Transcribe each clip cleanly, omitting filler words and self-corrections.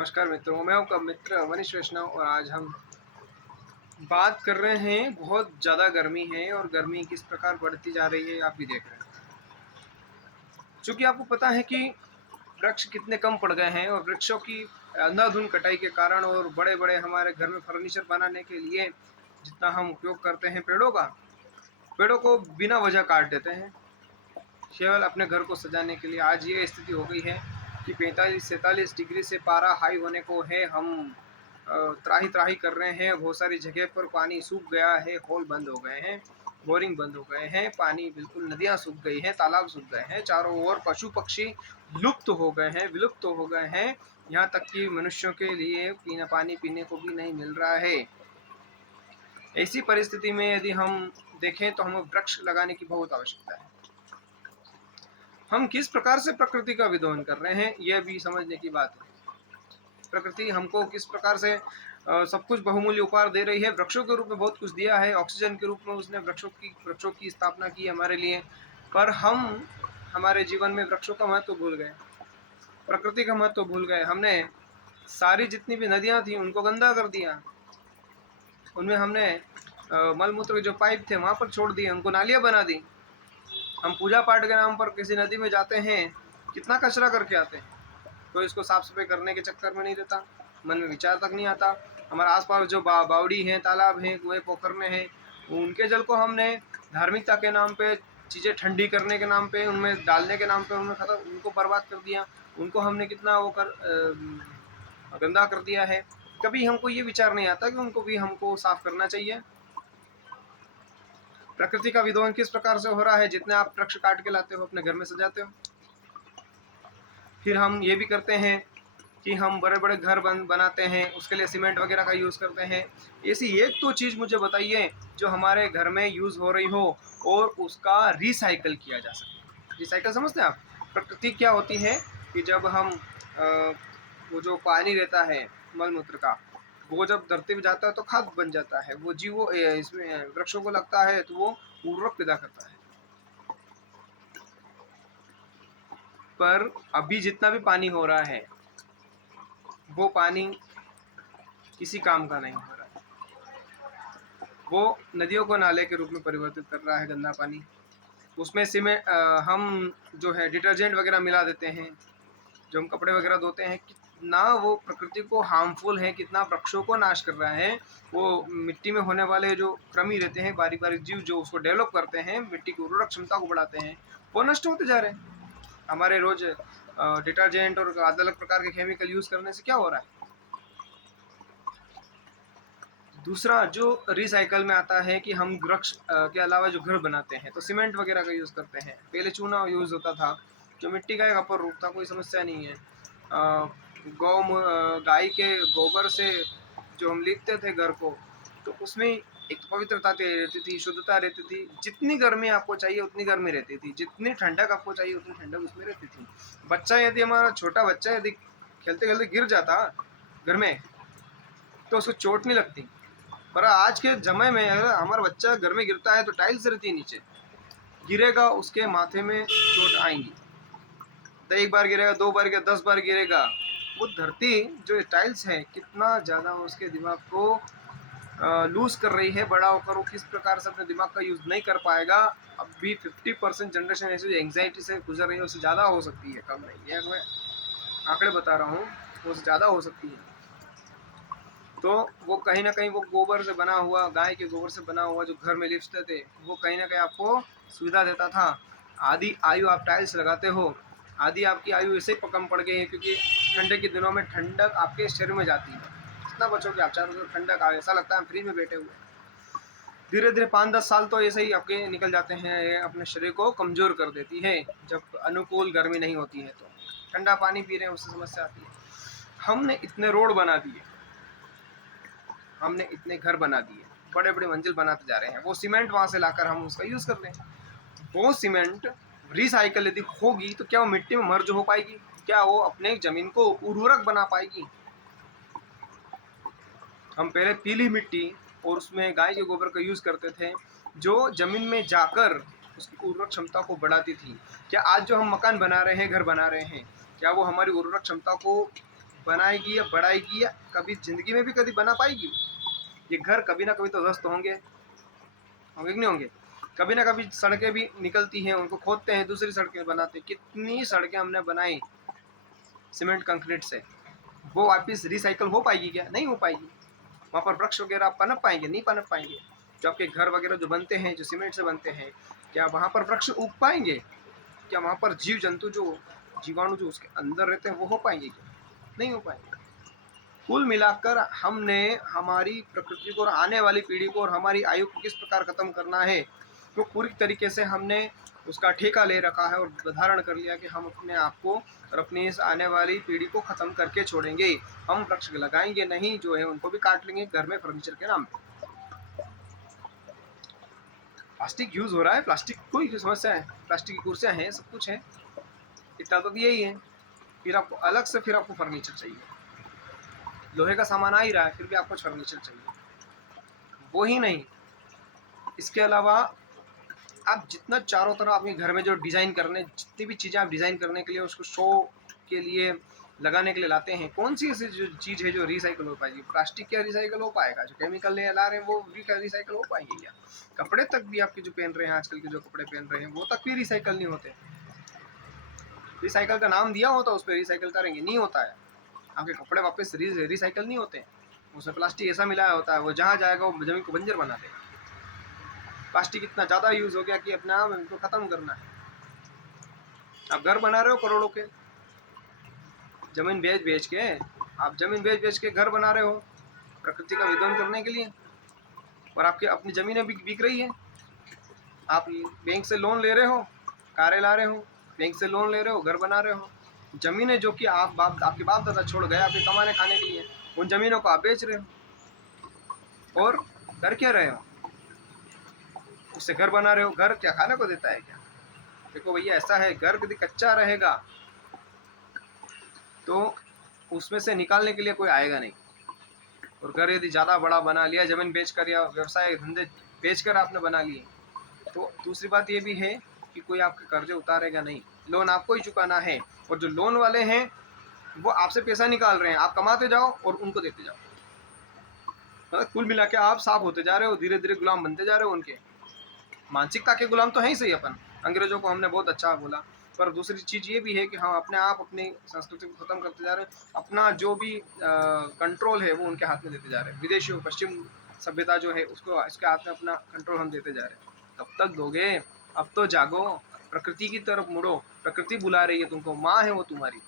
नमस्कार मित्रों, मैं आपका मित्र मनीष वैष्णव और आज हम बात कर रहे हैं। बहुत ज़्यादा गर्मी है और गर्मी किस प्रकार बढ़ती जा रही है आप भी देख रहे हैं। चूँकि आपको पता है कि वृक्ष कितने कम पड़ गए हैं और वृक्षों की अंधाधुंध कटाई के कारण और बड़े-बड़े हमारे घर में फर्नीचर बनाने के लिए जितना हम उपयोग करते हैं पेड़ों को बिना वजह काट देते हैं, केवल अपने घर को सजाने के लिए। आज ये स्थिति हो गई है कि 45-47 डिग्री से पारा हाई होने को है। हम त्राही-त्राही कर रहे हैं। बहुत सारी जगह पर पानी सूख गया है, होल बंद हो गए हैं, बोरिंग बंद हो गए हैं, पानी बिल्कुल नदियाँ सूख गई हैं, तालाब सूख गए हैं, चारों ओर पशु-पक्षी लुप्त हो गए हैं, विलुप्त हो गए हैं। यहाँ तक कि मनुष्यों के लिए पानी पीने को भी नहीं मिल रहा है। ऐसी परिस्थिति में यदि हम देखें तो हमें वृक्ष लगाने की बहुत आवश्यकता है। हम किस प्रकार से प्रकृति का विध्वंस कर रहे हैं, यह भी समझने की बात है। प्रकृति हमको किस प्रकार से सब कुछ बहुमूल्य उपहार दे रही है। वृक्षों के रूप में बहुत कुछ दिया है, ऑक्सीजन के रूप में उसने वृक्षों की स्थापना की हमारे लिए। पर हम हमारे जीवन में वृक्षों का महत्व भूल गए, प्रकृति का महत्व भूल गए। हमने सारी जितनी भी नदियाँ थी उनको गंदा कर दिया। उनमें हमने मल-मूत्र के जो पाइप थे वहाँ पर छोड़ दिए, उनको नालियाँ बना दी। हम पूजा पाठ के नाम पर किसी नदी में जाते हैं, कितना कचरा करके आते हैं। कोई इसको साफ सफाई करने के चक्कर में नहीं रहता, मन में विचार तक नहीं आता। हमारे आसपास जो बावड़ी हैं, तालाब हैं, कुएं पोखरने हैं, उनके जल को हमने धार्मिकता के नाम पे, चीज़ें ठंडी करने के नाम पे, उनमें डालने के नाम पे उनको बर्बाद कर दिया। उनको हमने कितना वो गंदा कर दिया है। कभी हमको ये विचार नहीं आता कि उनको भी हमको साफ करना चाहिए। प्रकृति का विध्वंस किस प्रकार से हो रहा है। जितने आप वृक्ष काट के लाते हो अपने घर में सजाते हो, फिर हम ये भी करते हैं कि हम बड़े-बड़े घर बनाते हैं, उसके लिए सीमेंट वगैरह का यूज़ करते हैं। ऐसी एक तो चीज़ मुझे बताइए जो हमारे घर में यूज़ हो रही हो और उसका रिसाइकल किया जा सके। रिसाइकल समझते हैं आप? प्रकृति क्या होती है कि जब हम वो जो पानी रहता है मल-मूत्र का, वो जब धरती में जाता है तो खाद बन जाता है। वो इसमें वृक्षों को लगता है तो वो उर्वरक पैदा करता है। पर अभी जितना भी पानी हो रहा है, वो पानी किसी काम का नहीं हो रहा है। वो नदियों को नाले के रूप में परिवर्तित कर रहा है गंदा पानी। उसमें हम जो है डिटर्जेंट वगैरह मिला देते हैं, जो हम कपड़े वगैरह धोते हैं, कितना वो प्रकृति को हार्मफुल है, कितना वृक्षों को नाश कर रहा है। वो मिट्टी में होने वाले जो कृमि रहते हैं, बारीक-बारीक जीव जो उसको डेवलप करते हैं, मिट्टी की उर्वरक क्षमता को बढ़ाते हैं, वो नष्ट होते जा रहे हैं। हमारे रोज़ डिटर्जेंट और अलग-अलग प्रकार के केमिकल यूज़ करने से क्या हो रहा है? दूसरा जो रिसाइकल में आता है कि हम वृक्ष के अलावा जो घर बनाते हैं तो सीमेंट वगैरह का यूज़ करते हैं। पहले चूना यूज़ होता था, जो मिट्टी का एक अपर रूप था, कोई समस्या नहीं है। गाय के गोबर से जो हम लीपते थे घर को, तो उसमें एक तो पवित्रता रहती थी, शुद्धता रहती थी। जितनी गर्मी आपको चाहिए उतनी गर्मी रहती थी, जितनी ठंडक आपको चाहिए उतनी ठंडक उसमें रहती थी। हमारा छोटा बच्चा यदि खेलते-खेलते गिर जाता घर में, तो उसको चोट नहीं लगती। पर आज के समय में अगर हमारा बच्चा घर में गिरता है तो टाइल्स रहती है नीचे, गिरेगा उसके माथे में चोट आएंगी। तो एक बार गिरेगा, 2 बार गिरेगा, 10 बार गिरेगा। वो धरती जो टाइल्स है कितना ज़्यादा उसके दिमाग को लूज कर रही है। बड़ा होकर वो किस प्रकार से अपने दिमाग का यूज़ नहीं कर पाएगा। अभी 50% जनरेशन ऐसी एंग्जाइटी से गुजर रही है, उससे ज़्यादा हो सकती है, कम नहीं है। मैं आंकड़े बता रहा हूँ, उससे ज़्यादा हो सकती है। तो वो कहीं न कहीं वो गोबर से बना हुआ, गाय के गोबर से बना हुआ जो घर में लिपते थे, वो कहीं न कहीं आपको सुविधा देता था। आधी आयु आप टाइल्स लगाते हो, आधी आपकी आयु ऐसे ही कम पड़ गई है क्योंकि ठंडे के दिनों में ठंडक आपके शरीर में जाती है। कितना बचोगे आप, चारों तरफ ठंडक ऐसा लगता है हम फ्रिज में बैठे हुए हैं। धीरे-धीरे 5-10 साल तो ऐसे ही आपके निकल जाते हैं, ये अपने शरीर को कमज़ोर कर देती है, जब अनुकूल गर्मी नहीं होती है तो। ठंडा पानी पी रहे हैं उससे समस्या आती है। हमने इतने रोड बना दिए, हमने इतने घर बना दिए, बड़े-बड़े मंजिल बनाते जा रहे हैं, वो सीमेंट वहाँ से लाकर हम उसका यूज़ कर रहे हैं। वो सीमेंट रिसाइकिल यदि होगी तो क्या वो मिट्टी में मर्ज हो पाएगी? क्या वो अपने ज़मीन को उर्वरक बना पाएगी? हम पहले पीली मिट्टी और उसमें गाय के गोबर का यूज़ करते थे, जो ज़मीन में जाकर उसकी उर्वरक क्षमता को बढ़ाती थी। क्या आज जो हम मकान बना रहे हैं, घर बना रहे हैं, क्या वो हमारी उर्वरक क्षमता को बनाएगी या बढ़ाएगी या कभी ज़िंदगी में भी कभी बना पाएगी? ये घर कभी ना कभी तो ध्वस्त होंगे, होंगे कि नहीं होंगे? कभी ना कभी सड़कें भी निकलती हैं, उनको खोदते हैं, दूसरी सड़कें बनाते हैं। कितनी सड़कें हमने बनाई सीमेंट कंक्रीट से, वो वापस रिसाइकल हो पाएगी क्या? नहीं हो पाएगी। वहाँ पर वृक्ष वगैरह पनप पाएंगे? नहीं पनप पाएंगे। जो आपके घर वगैरह जो बनते हैं, जो सीमेंट से बनते हैं, क्या वहाँ पर वृक्ष उग पाएंगे? क्या वहाँ पर जीव जंतु जो जीवाणु जो उसके अंदर रहते हैं वो हो पाएंगे क्या? नहीं हो पाएंगे। कुल मिलाकर हमने हमारी प्रकृति को और आने वाली पीढ़ी को और हमारी आयु को किस प्रकार खत्म करना है, तो पूरी तरीके से हमने उसका ठेका ले रखा है और धारण कर लिया कि हम अपने आप को और अपनी इस आने वाली पीढ़ी को खत्म करके छोड़ेंगे। हम वृक्ष लगाएंगे नहीं, जो है उनको भी काट लेंगे घर में फर्नीचर के नाम पे। प्लास्टिक यूज हो रहा है, प्लास्टिक कोई समस्या है, प्लास्टिक की कुर्सियां हैं, सब कुछ है, इतना तो यही है। फिर आपको अलग से फिर आपको फर्नीचर चाहिए, लोहे का सामान आ ही रहा है, फिर भी आपको फर्नीचर चाहिए। वो ही नहीं, इसके अलावा आप जितना चारों तरफ अपने घर में जो डिज़ाइन करने, जितनी भी चीज़ें आप डिज़ाइन करने के लिए उसको शो के लिए लगाने के लिए लाते हैं, कौन सी ऐसी जो चीज़ है जो रिसाइकल हो पाएगी? प्लास्टिक क्या रिसाइकल हो पाएगा? जो केमिकल ला रहे हैं वो भी क्या रिसाइकल हो पाएंगे क्या? कपड़े तक भी आपके जो पहन रहे हैं, आजकल के जो कपड़े पहन रहे हैं वो तक भी रिसाइकल नहीं होते। रिसाइकल का नाम दिया होता, उस पर रिसाइकल करेंगे, नहीं होता है। आपके कपड़े वापस रिसाइकल नहीं होते, उसमें प्लास्टिक ऐसा मिलाया होता है, वो जहाँ जाएगा वो जमीन को बंजर बना देगा। प्लास्टिक इतना ज़्यादा यूज़ हो गया कि अपने आप इनको ख़त्म करना है। आप घर बना रहे हो करोड़ों के, ज़मीन बेच के, आप ज़मीन बेच के घर बना रहे हो प्रकृति का विध्वंस करने के लिए, और आपकी अपनी ज़मीनें बिक रही है। आप बैंक से लोन ले रहे हो, कारें ला रहे हो, बैंक से लोन ले रहे हो, घर बना रहे हो। ज़मीनें जो कि आपके बाप दादा छोड़ गए आपके कमाने खाने के लिए, उन ज़मीनों को आप बेच रहे हो और कर क्या रहे हो? उससे घर बना रहे हो। घर क्या खाने को देता है क्या? देखो भैया, ऐसा है, घर यदि कच्चा रहेगा तो उसमें से निकालने के लिए कोई आएगा नहीं। और घर यदि ज़्यादा बड़ा बना लिया, ज़मीन बेचकर या व्यवसाय धंधे बेचकर आपने बना लिए, तो दूसरी बात ये भी है कि कोई आपके कर्जे उतारेगा नहीं, लोन आपको ही चुकाना है। और जो लोन वाले हैं वो आपसे पैसा निकाल रहे हैं, आप कमाते जाओ और उनको देते जाओ। मतलब कुल मिला के आप साफ होते जा रहे हो, धीरे धीरे गुलाम बनते जा रहे हो उनके। मानसिकता के गुलाम तो है ही सही अपन, अंग्रेजों को हमने बहुत अच्छा बोला, पर दूसरी चीज़ ये भी है कि हम अपने आप अपनी संस्कृति को ख़त्म करते जा रहे हैं। अपना जो भी कंट्रोल है वो उनके हाथ में देते जा रहे हैं। विदेशी पश्चिम सभ्यता जो है उसको इसके हाथ में अपना कंट्रोल हम देते जा रहे हैं। कब तक दोगे? अब तो जागो, प्रकृति की तरफ मुड़ो। प्रकृति बुला रही है तुमको, माँ है वो तुम्हारी।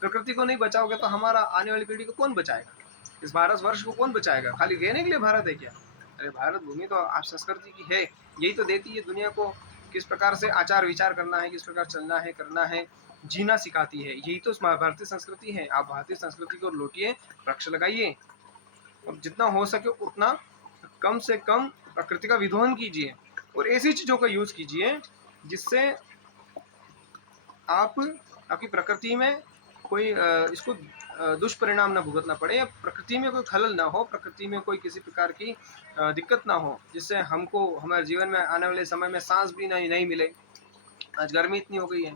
प्रकृति को नहीं बचाओगे तो हमारा आने वाली पीढ़ी को कौन बचाएगा? इस भारतवर्ष को कौन बचाएगा? खाली रहने के लिए भारत है क्या? अरे भारत भूमि तो आप संस्कृति की है, यही तो देती है दुनिया को किस प्रकार से आचार विचार करना है, किस प्रकार चलना है, करना है, जीना सिखाती है। यही तो भारतीय संस्कृति है। आप भारतीय संस्कृति को लौटिए, वृक्ष लगाइए और जितना हो सके उतना कम से कम प्रकृति का विध्वंस कीजिए और ऐसी चीज़ों का यूज़ कीजिए जिससे आप आपकी प्रकृति में कोई इसको दुष्परिणाम ना भुगतना पड़े, या प्रकृति में कोई खलल ना हो, प्रकृति में कोई किसी प्रकार की दिक्कत ना हो, जिससे हमको हमारे जीवन में आने वाले समय में सांस भी नहीं मिले। आज गर्मी इतनी हो गई है,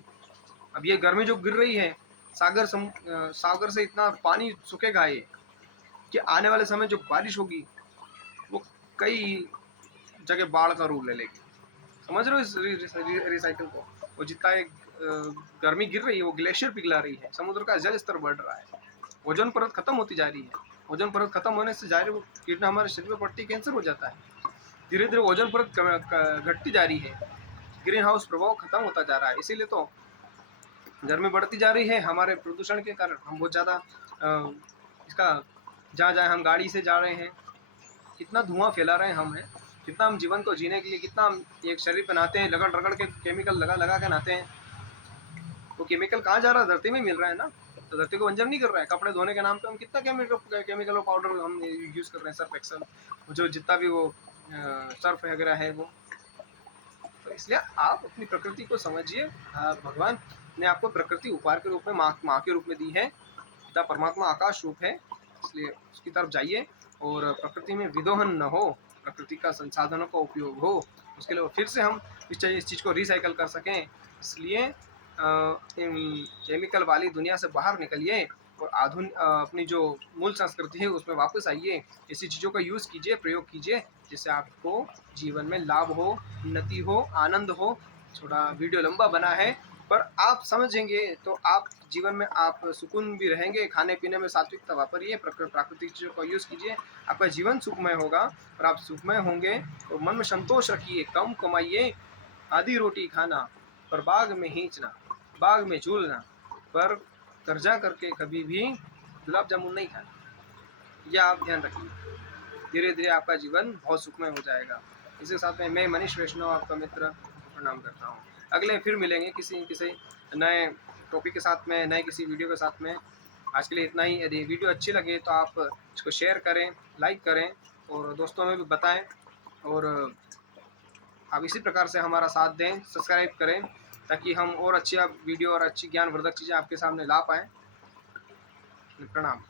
अब ये गर्मी जो गिर रही है, सागर से इतना पानी सूखेगा ये कि आने वाले समय जो बारिश होगी वो कई जगह बाढ़ का रूप ले लेगी। समझ रहे हो इस रिसाइकिल को? वो जितना एक गर्मी गिर रही है वो ग्लेशियर पिघला रही है, समुद्र का जल स्तर बढ़ रहा है, ओजोन परत खत्म होती जा रही है। ओजोन परत खत्म होने से जाहिर वो किरण हमारे शरीर में पड़ती, कैंसर हो जाता है। धीरे धीरे ओजोन परत घटती जा रही है, ग्रीन हाउस प्रभाव खत्म होता जा रहा है। इसीलिए तो गर्मी बढ़ती जा रही है हमारे प्रदूषण के कारण। हम बहुत ज़्यादा इसका जहाँ जहाँ हम गाड़ी से जा रहे हैं, कितना धुआं फैला रहे हैं हम हैं, कितना हम जीवन को जीने के लिए कितना हम एक शरीर पे नहाते हैं, रगड़ के केमिकल लगा के नहाते हैं। वो केमिकल कहाँ जा रहा है? धरती में मिल रहा है ना, तो धरती को बंजर नहीं कर रहा है। कपड़े धोने के नाम पे हम कितना केमिकल पाउडर हम यूज़ कर रहे हैं, सर्फ एक्सल, जो जितना भी वो सर्फ वगैरह है वो। तो इसलिए आप अपनी प्रकृति को समझिए। भगवान ने आपको प्रकृति उपहार के रूप में, माँ के रूप में दी है। पिता परमात्मा आकाश रूप है, इसलिए उसकी तरफ जाइए और प्रकृति में विदोहन न हो, प्रकृति का संसाधनों का उपयोग हो, उसके लिए फिर से हम इस चीज़ को रिसाइकल कर सकें। इसलिए केमिकल वाली दुनिया से बाहर निकलिए और अपनी जो मूल संस्कृति है उसमें वापस आइए। ऐसी चीज़ों का यूज़ कीजिए, प्रयोग कीजिए, जिससे आपको जीवन में लाभ हो, उन्नति हो, आनंद हो। थोड़ा वीडियो लंबा बना है, पर आप समझेंगे तो आप जीवन में आप सुकून भी रहेंगे। खाने-पीने में सात्विकता वापरिए, प्राकृतिक चीज़ों का यूज़ कीजिए, आपका जीवन सुखमय होगा। और आप सुखमय होंगे तो मन में संतोष रखिए, कम कमाइए, आधी रोटी खाना, पर बाग में खींचना, बाग में झूलना, पर कर्जा करके कभी भी गुलाब जामुन नहीं खाना। यह आप ध्यान रखिए। धीरे-धीरे आपका जीवन बहुत सुखमय हो जाएगा। इसके साथ में मैं मनीष वैष्णव आपका मित्र प्रणाम करता हूँ। अगले फिर मिलेंगे किसी किसी नए टॉपिक के साथ में, नए किसी वीडियो के साथ में। आज के लिए इतना ही। यदि वीडियो अच्छी लगे तो आप इसको शेयर करें, लाइक करें और दोस्तों में भी बताएँ। और आप इसी प्रकार से हमारा साथ दें, सब्सक्राइब करें, ताकि हम और अच्छी वीडियो और अच्छी ज्ञानवर्धक चीज़ें आपके सामने ला पाएँ। प्रणाम।